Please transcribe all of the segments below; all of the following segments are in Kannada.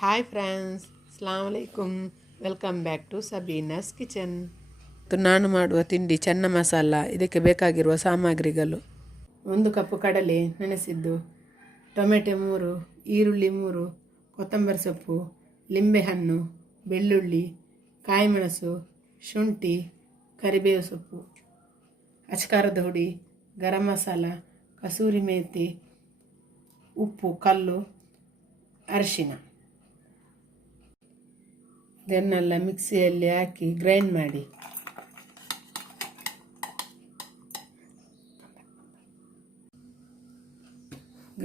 ಹಾಯ್ ಫ್ರೆಂಡ್ಸ್, ಅಸ್ಸಲಾಮ್ ಅಲೈಕುಮ್. Welcome back to Sabina's kitchen. ನಾನು ಮಾಡುವ ತಿಂಡಿ ಚೆನ್ನ ಮಸಾಲ. ಇದಕ್ಕೆ ಬೇಕಾಗಿರುವ ಸಾಮಗ್ರಿಗಳು: 1 ಕಪ್ ಕಡಲೆ ನೆನೆಸಿದ್ದು, ಟೊಮೆಟೊ 3, ಈರುಳ್ಳಿ 3, ಕೊತ್ತಂಬರಿ ಸೊಪ್ಪು, ಲಿಂಬೆಹಣ್ಣು, ಬೆಳ್ಳುಳ್ಳಿ, ಕಾಯಿಮೆಣಸು, ಶುಂಠಿ, ಕರಿಬೇವು ಸೊಪ್ಪು, ಅಚ್ಕಾರದ ಹುಡಿ, ಗರಂ ಮಸಾಲ, ಕಸೂರಿ ಮೇಥಿ, ಉಪ್ಪು, ಕಲ್ಲು, ಅರಿಶಿನ. ಇದನ್ನೆಲ್ಲ ಮಿಕ್ಸಿಯಲ್ಲಿ ಹಾಕಿ ಗ್ರೈಂಡ್ ಮಾಡಿ.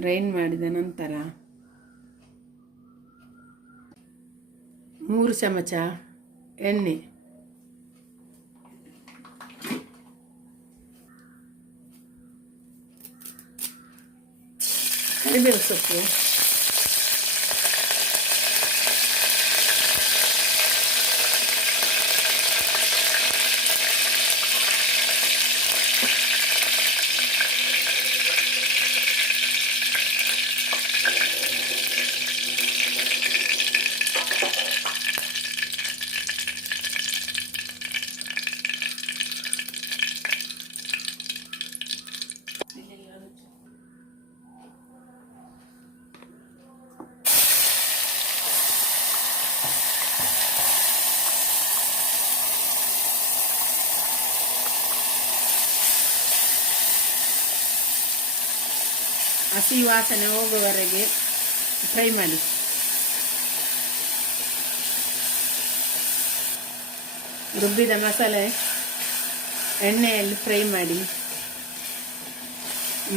ಗ್ರೈಂಡ್ ಮಾಡಿದ ನಂತರ 3 ಚಮಚ ಎಣ್ಣೆ, ಕರಿಬೇವು ಸೊಪ್ಪು, ಹಸಿ ವಾಸನೆ ಹೋಗುವವರೆಗೆ ಫ್ರೈ ಮಾಡಿ. ರುಬ್ಬಿದ ಮಸಾಲೆ ಎಣ್ಣೆಯಲ್ಲಿ ಫ್ರೈ ಮಾಡಿ.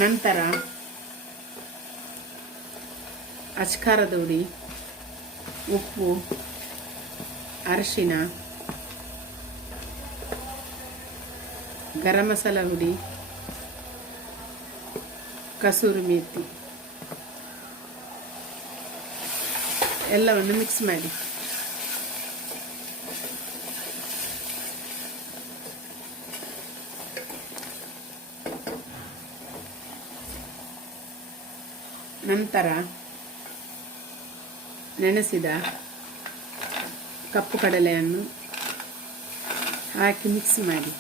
ನಂತರ ಅಚ್ಕಾರದ ಹುಡಿ, ಉಪ್ಪು, ಅರಿಶಿನ, ಗರಂ ಮಸಾಲ ಹುಡಿ, ಕಸೂರಿ ಮೇಥಿ ಎಲ್ಲವನ್ನು ಮಿಕ್ಸ್ ಮಾಡಿ. ನಂತರ ನೆನೆಸಿದ ಕಪ್ಪು ಕಡಲೆಯನ್ನು ಹಾಕಿ ಮಿಕ್ಸ್ ಮಾಡಿ.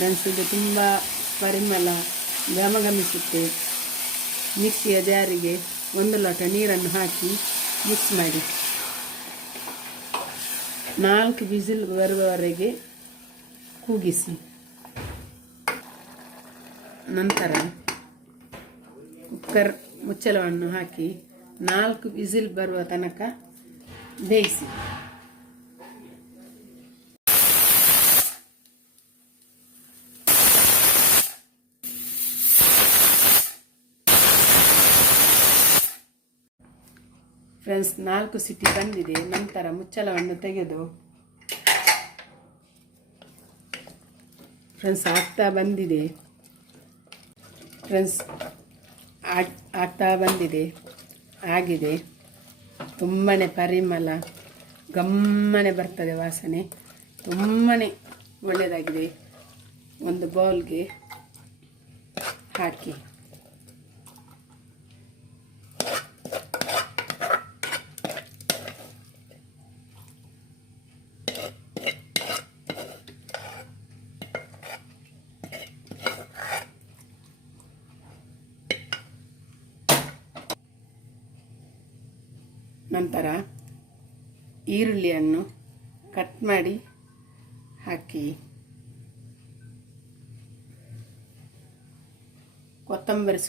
ಫ್ರೆಂಡ್ಸ್, ಇದು ತುಂಬ ಪರಿಮಳ ಘಮಘಮಿಸುತ್ತೆ. ಮಿಕ್ಸಿಯ ಜಾರಿಗೆ 1 ಲೋಟ ನೀರನ್ನು ಹಾಕಿ ಮಿಕ್ಸ್ ಮಾಡಿ. 4 ವಿಸಿಲ್ ಬರುವವರೆಗೆ ಕೂಗಿಸಿ. ನಂತರ ಕುಕ್ಕರ್ ಮುಚ್ಚಳವನ್ನು ಹಾಕಿ 4 ವಿಸಿಲ್ ಬರುವ ತನಕ ಬೇಯಿಸಿ. ಫ್ರೆಂಡ್ಸ್, 4 ಸಿಟಿ ಬಂದಿದೆ. ನಂತರ ಮುಚ್ಚಳವನ್ನು ತೆಗೆದು ಫ್ರೆಂಡ್ಸ್ ಆಗ್ತಾ ಬಂದಿದೆ. ಆಗಿದೆ. ತುಂಬಾ ಪರಿಮಳ ಗಮ್ಮನೆ ಬರ್ತದೆ, ವಾಸನೆ ತುಂಬಾ ಒಳ್ಳೆಯದಾಗಿದೆ. ಒಂದು ಬೌಲ್ಗೆ ಹಾಕಿ. ನಂತರ ಈರುಳ್ಳಿಯನ್ನು ಕಟ್ ಮಾಡಿ ಹಾಕಿ. ಕೊತ್ತಂಬರಿ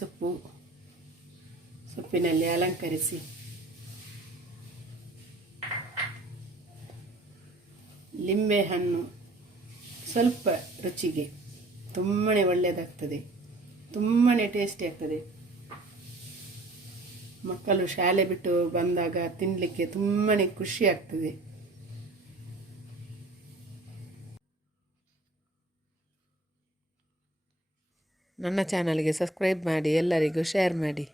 ಸೊಪ್ಪಿನಲ್ಲಿ ಅಲಂಕರಿಸಿ. ಲಿಂಬೆಹಣ್ಣು ಸ್ವಲ್ಪ ರುಚಿಗೆ ತುಂಬಾ ಒಳ್ಳೆಯದಾಗ್ತದೆ, ತುಂಬಾ ಟೇಸ್ಟಿ ಆಗ್ತದೆ. ಮಕ್ಕಳು ಶಾಲೆ ಬಿಟ್ಟು ಬಂದಾಗ ತಿನ್ನಲಿಕ್ಕೆ ತುಂಬಾ ಖುಷಿ ಆಗ್ತದೆ. ನನ್ನ ಚಾನಲ್ಗೆ ಸಬ್ಸ್ಕ್ರೈಬ್ ಮಾಡಿ, ಎಲ್ಲರಿಗೂ ಶೇರ್ ಮಾಡಿ.